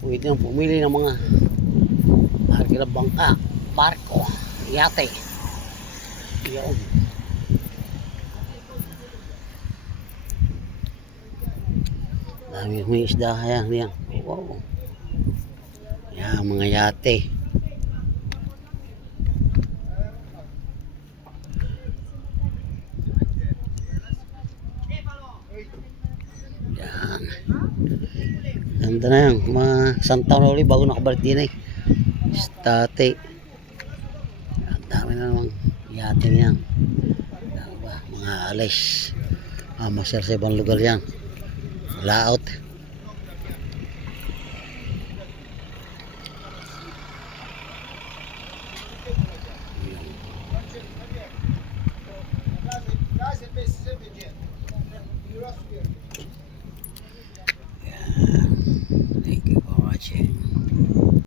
Pwede nang pumili ng mga bangka, barko, yate. Yun. Dami may isda yan. Wow. Yan, mga yate. Yan. Ganda na yan. Mga isang taon na ulit bago nakabalik din eh. State. Ang dami na namang yate niyan. Mga alis. Masyal sa ibang lugar yan. Laot.